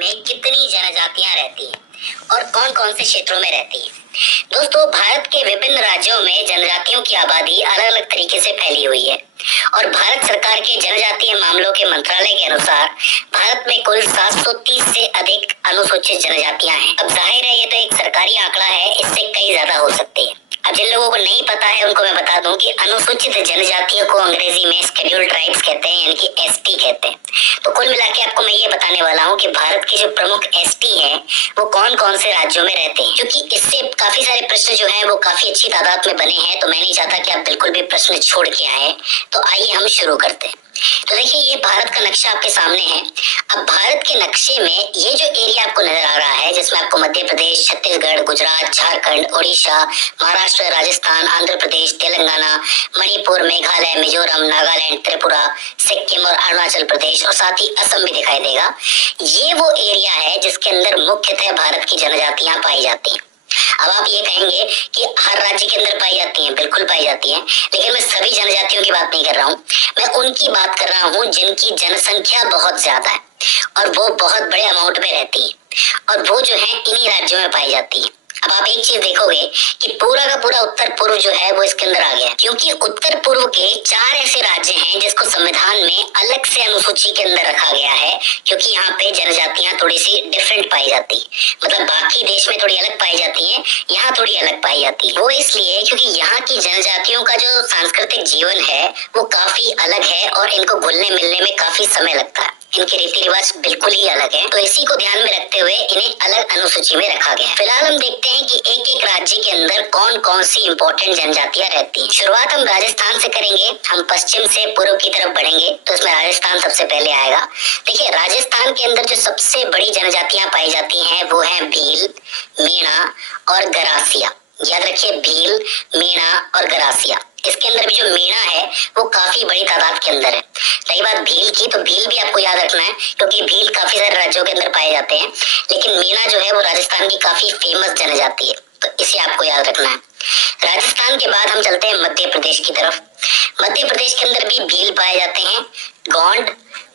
में कितनी जनजातियां रहती हैं और कौन कौन से क्षेत्रों में रहती हैं। दोस्तों, भारत के विभिन्न राज्यों में जनजातियों की आबादी अलग अलग तरीके से फैली हुई है और भारत सरकार के जनजातीय मामलों के मंत्रालय के अनुसार भारत में कुल 730 से अधिक अनुसूचित जनजातियां हैं। अब जाहिर है, ये तो एक सरकारी आंकड़ा है, इससे कई ज्यादा हो सकते हैं। अब जिन लोगों को नहीं पता है उनको मैं बता दूं कि अनुसूचित जनजातियों को अंग्रेजी में शेड्यूल्ड ट्राइब्स कहते हैं, यानी कि एसटी कहते हैं। तो कुल मिला के आपको मैं ये बताने वाला हूँ कि भारत के जो प्रमुख एसटी हैं वो कौन कौन से राज्यों में रहते हैं, क्योंकि इससे काफी सारे प्रश्न जो हैं वो काफी अच्छी तादाद में बने हैं। तो मैं नहीं चाहता कि आप बिल्कुल भी प्रश्न छोड़ के आए। तो आइए हम शुरू करते हैं। तो देखिए, ये भारत का नक्शा आपके सामने है। अब भारत के नक्शे में ये जो एरिया आपको नजर आ रहा है, जिसमें आपको मध्य प्रदेश, छत्तीसगढ़, गुजरात, झारखंड, उड़ीसा, महाराष्ट्र, राजस्थान, आंध्र प्रदेश, तेलंगाना, मणिपुर, मेघालय, मिजोरम, नागालैंड, त्रिपुरा, सिक्किम और अरुणाचल प्रदेश और साथ ही असम भी दिखाई देगा। ये वो एरिया है जिसके अंदर मुख्यतः भारत की जनजातियां पाई जाती हैं। अब आप ये कहेंगे कि हर राज्य के अंदर पाई जाती हैं, बिल्कुल पाई जाती हैं, लेकिन मैं सभी जनजातियों की बात नहीं कर रहा हूँ। मैं उनकी बात कर रहा हूँ जिनकी जनसंख्या बहुत ज्यादा है और वो बहुत बड़े अमाउंट में रहती है और वो जो है इन्हीं राज्यों में पाई जाती है। अब आप एक चीज देखोगे कि पूरा का पूरा उत्तर पूर्व जो है वो इसके अंदर आ गया, क्योंकि उत्तर पूर्व के 4 ऐसे राज्य हैं जिसको संविधान में अलग से अनुसूची के अंदर रखा गया है, क्योंकि यहाँ पे जनजातियां थोड़ी सी डिफरेंट पाई जाती, मतलब बाकी देश में थोड़ी अलग पाई जाती है, यहाँ थोड़ी अलग पाई जाती है। वो इसलिए क्योंकि यहाँ की जनजातियों का जो सांस्कृतिक जीवन है वो काफी अलग है और इनको घुलने मिलने में काफी समय लगता है। इनके रीति रिवाज बिल्कुल ही अलग है, तो इसी को ध्यान में रखते हुए इन्हें अलग अनुसूची में रखा गया है। फिलहाल हम देखते हैं कि एक एक राज्य के अंदर कौन कौन सी इंपॉर्टेंट जनजातियां रहती हैं। शुरुआत हम राजस्थान से करेंगे। हम पश्चिम से पूर्व की तरफ बढ़ेंगे तो इसमें राजस्थान सबसे पहले आएगा। देखिए, राजस्थान के अंदर जो सबसे बड़ी जनजातियां पाई जाती हैं वो है भील, मीणा और गरासिया। याद रखिए, भील, मीणा और गरासिया। इसके अंदर भी जो मीणा है वो काफी बड़ी तादाद के अंदर है। रही बात भील की, तो भील भी आपको याद रखना है, क्योंकि भील काफी सारे राज्यों के अंदर पाए जाते हैं, लेकिन मीणा जो है वो राजस्थान की काफी फेमस जनजाति है, तो इसे आपको याद रखना है। राजस्थान के बाद हम चलते हैं मध्य प्रदेश की तरफ। मध्य प्रदेश के अंदर भी भील पाए जाते हैं, गोंड,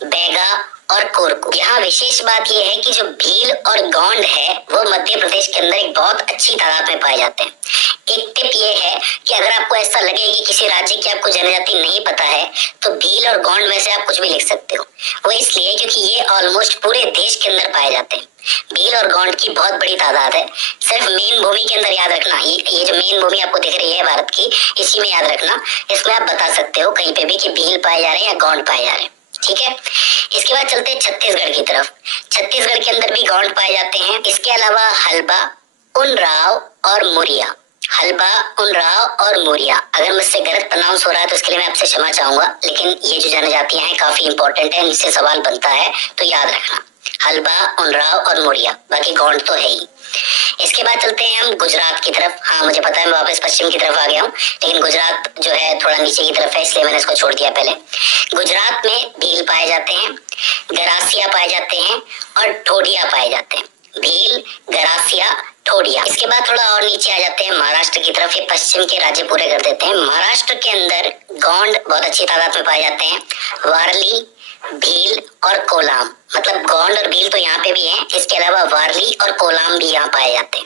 बैगा और कोरकू। यहाँ विशेष बात यह है कि जो भील और गोंड है वो मध्य प्रदेश के अंदर एक बहुत अच्छी तादाद में पाए जाते हैं। एक टिप ये है कि अगर आपको ऐसा लगे कि किसी राज्य की आपको जनजाति नहीं पता है तो भील और गोंड में से आप कुछ भी लिख सकते हो। वो इसलिए क्योंकि ये ऑलमोस्ट पूरे देश के अंदर पाए जाते हैं। भील और गोंड की बहुत बड़ी तादाद है। सिर्फ मेन भूमि के अंदर याद रखना, ये जो मेन भूमि आपको दिख रही है भारत की, इसी में याद रखना। इसमें आप बता सकते हो कहीं पे भी कि भील पाए जा रहे हैं या गोंड पाए जा रहे हैं, ठीक है। इसके बाद चलते हैं छत्तीसगढ़ की तरफ। छत्तीसगढ़ के अंदर भी गोंड पाए जाते हैं। इसके अलावा हल्बा, उनराव और मुरिया। हल्बा, उनराव और मुरिया। अगर मुझसे गलत प्रोनाउंस हो रहा है तो इसके लिए मैं आपसे क्षमा चाहूंगा, लेकिन ये जो जनजातियां हैं काफी इंपॉर्टेंट है, इनसे सवाल बनता है, तो याद रखना हल्बा, उनराव और मुरिया। बाकी गोंड तो है ही। इसके बाद चलते हैं हम गुजरात की तरफ। हाँ, मुझे पता है मैं वापस पश्चिम की तरफ आ गया हूँ, लेकिन गुजरात जो है थोड़ा नीचे की तरफ है, इसलिए मैंने इसको छोड़ दिया पहले। गुजरात में भील पाए जाते हैं, गरासिया पाए जाते हैं और ठोडिया पाए जाते हैं। भील, गरासिया, ठोडिया। इसके बाद थोड़ा और नीचे आ जाते हैं महाराष्ट्र की तरफ। ये पश्चिम के राज्य पूरे कर देते हैं। महाराष्ट्र के अंदर गोंड बहुत अच्छी तादाद में पाए जाते हैं, वारली, भील और कोलाम। मतलब गोंड और भील तो यहाँ पे भी हैं, इसके अलावा वारली और कोलाम भी यहाँ पाए जाते हैं।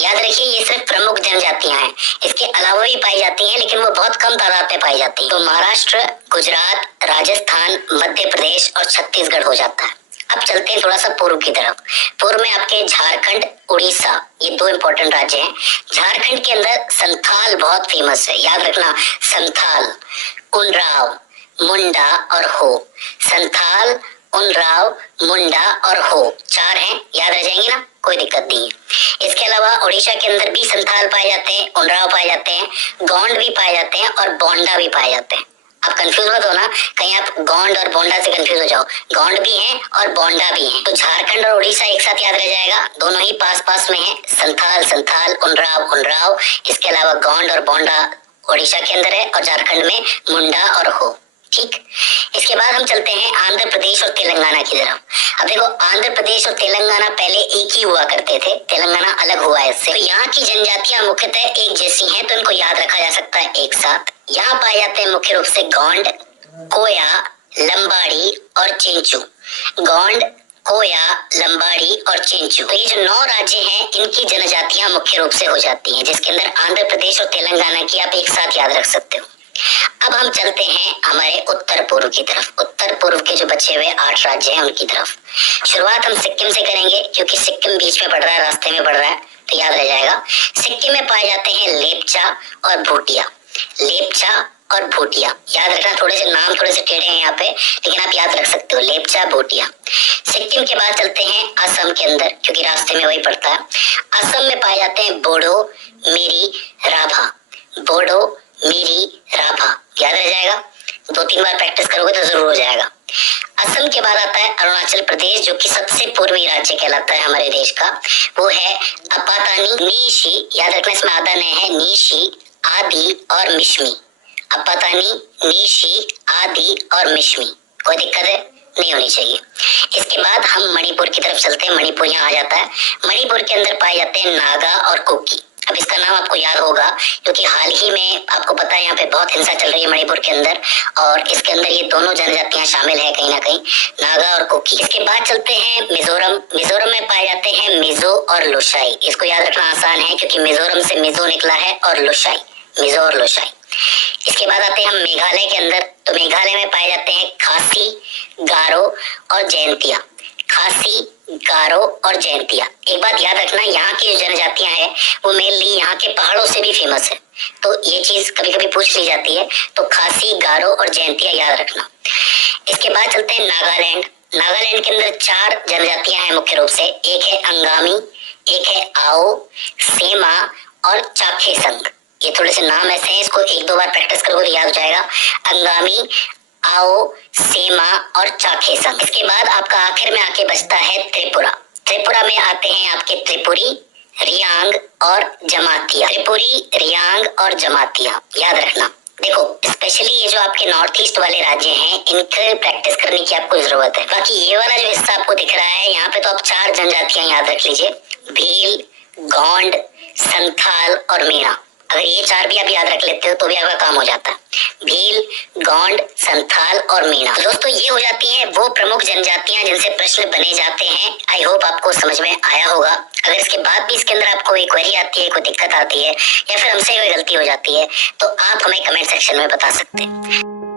याद रखिए, ये सिर्फ प्रमुख जनजातियां हैं, इसके अलावा भी पाई जाती हैं, लेकिन वो बहुत कम तादाद में पाई जाती है। तो महाराष्ट्र, गुजरात, राजस्थान, मध्य प्रदेश और छत्तीसगढ़ हो जाता है। अब चलते हैं थोड़ा सा पूर्व की तरफ। पूर्व में आपके झारखंड, उड़ीसा, ये 2 इंपॉर्टेंट राज्य हैं। झारखंड के अंदर संथाल बहुत फेमस है, याद रखना, संथाल, उनराव, मुंडा और हो। संथाल, उनराव, मुंडा और हो 4 हैं, याद रह जाएंगे ना, कोई दिक्कत नहीं है। इसके अलावा उड़ीसा के अंदर भी संथाल पाए जाते हैं, उनराव पाए जाते हैं, गोंड भी पाए जाते हैं और बोंडा भी पाए जाते हैं। आप कंफ्यूज मत होना, कहीं आप गोंड और बोंडा से कंफ्यूज हो जाओ। गोंड भी हैं और बोंडा भी हैं, तो झारखंड और उड़ीसा एक साथ याद रह जाएगा, दोनों ही पास पास में हैं। संथाल, संथाल, उनराव, उनराव। इसके अलावा गोंड और बोंडा उड़ीसा के अंदर है और झारखंड में मुंडा और हो, ठीक। इसके बाद हम चलते हैं आंध्र प्रदेश और तेलंगाना की तरफ। अब देखो, आंध्र प्रदेश और तेलंगाना पहले एक ही हुआ करते थे, तेलंगाना अलग हुआ है इससे। तो यहाँ की जनजातियां मुख्यतः एक जैसी हैं, तो इनको याद रखा जा सकता है एक साथ। यहाँ पाए जाते हैं मुख्य रूप से गोंड, कोया, लंबाड़ी और चिंचू। गोंड, कोया, लंबाड़ी और चेंचू। तो ये जो 9 राज्य हैं, इनकी जनजातियां मुख्य रूप से हो जाती हैं, जिसके अंदर आंध्र प्रदेश और तेलंगाना की आप एक साथ याद रख सकते हो। अब हम चलते हैं हमारे उत्तर पूर्व की तरफ। उत्तर पूर्व के जो बचे हुए 8 राज्य हैं उनकी तरफ। शुरुआत हम सिक्किम से करेंगे, क्योंकि सिक्किम बीच में पड़ रहा है, रास्ते में पड़ रहा है, तो याद रह जाएगा। सिक्किम में पाए जाते हैं लेपचा और भूटिया। लेपचा और भूटिया याद रखना, थोड़े से नाम थोड़े से टेढ़े हैं यहाँ पे, लेकिन आप याद रख सकते हो, लेपचा भूटिया। सिक्किम के बाद चलते हैं असम के अंदर, क्योंकि रास्ते में वही पड़ता है। असम में पाए जाते हैं बोडो, मिरी, राभा। बोडो, मिरी, राभा याद रह जाएगा, 2-3 बार प्रैक्टिस करोगे तो जरूर हो जाएगा। असम के बाद आता है अरुणाचल प्रदेश, जो कि सबसे पूर्वी राज्य कहलाता है हमारे देश का। वो है अपातानी, नीशी, याद रखना इसमें आधा नहीं है, नीशी, आदि और मिश्मी। अपातानी, नीशी, आदि और मिश्मी। कोई दिक्कत है? नहीं होनी चाहिए। इसके बाद हम मणिपुर की तरफ चलते हैं। मणिपुर यहाँ आ जाता है। मणिपुर के अंदर पाए जाते हैं नागा और कुकी। अब इसका नाम आपको याद होगा, क्योंकि हाल ही में आपको पता है यहाँ पे बहुत हिंसा चल रही है मणिपुर के अंदर, और इसके अंदर ये दोनों जनजातियां शामिल है कहीं ना कहीं, नागा और कुकी। इसके बाद चलते हैं मिजोरम। मिजोरम में पाए जाते हैं मिजो और लोसाई। इसको याद रखना आसान है, क्योंकि मिजोरम से मिजो निकला है और लोसाई, मिजो और लोसाई। इसके बाद आते हैं हम मेघालय के अंदर। तो मेघालय में पाए जाते हैं खासी, गारो और जयंतिया। खासी, गारो और जयंतिया। एक बात याद रखना, यहाँ की जो जनजातियां हैं वो मेनली यहाँ के पहाड़ों से भी फेमस है, तो ये चीज कभी कभी पूछ ली जाती है। तो खासी, गारो और जयंतिया याद रखना। इसके बाद चलते हैं नागालैंड। नागालैंड के अंदर 4 जनजातियां हैं मुख्य रूप से। एक है अंगामी, एक है आओ, सेमा और चाखेसंग। ये थोड़े से नाम ऐसे हैं, इसको 1-2 बार प्रैक्टिस करोगे तो याद हो जाएगा। अंगामी, आओ, सेमा और चाखेसंग। इसके बाद आपका आखिर में आके बचता है त्रिपुरा। त्रिपुरा में आते हैं आपके त्रिपुरी, रियांग और जमातिया। त्रिपुरी, रियांग और जमातिया याद रखना। देखो, स्पेशली ये जो आपके नॉर्थ ईस्ट वाले राज्य हैं, इनके प्रैक्टिस करने की आपको जरूरत है। बाकी ये वाला जो हिस्सा आपको दिख रहा है यहाँ पे, तो आप 4 जनजातियां याद रख लीजिए, भील, गोंड, संथाल और मीणा। अगर ये 4 भी आप याद रख लेते हो तो भी आपका काम हो जाता है। भील, गोंड, संथाल और मीणा। तो दोस्तों, ये हो जाती हैं वो प्रमुख जनजातियां जिनसे प्रश्न बने जाते हैं। आई होप आपको समझ में आया होगा। अगर इसके बाद भी इसके अंदर आपको कोई क्वेरी आती है, कोई दिक्कत आती है, या फिर हमसे कोई गलती हो जाती है, तो आप हमें कमेंट सेक्शन में बता सकते हैं।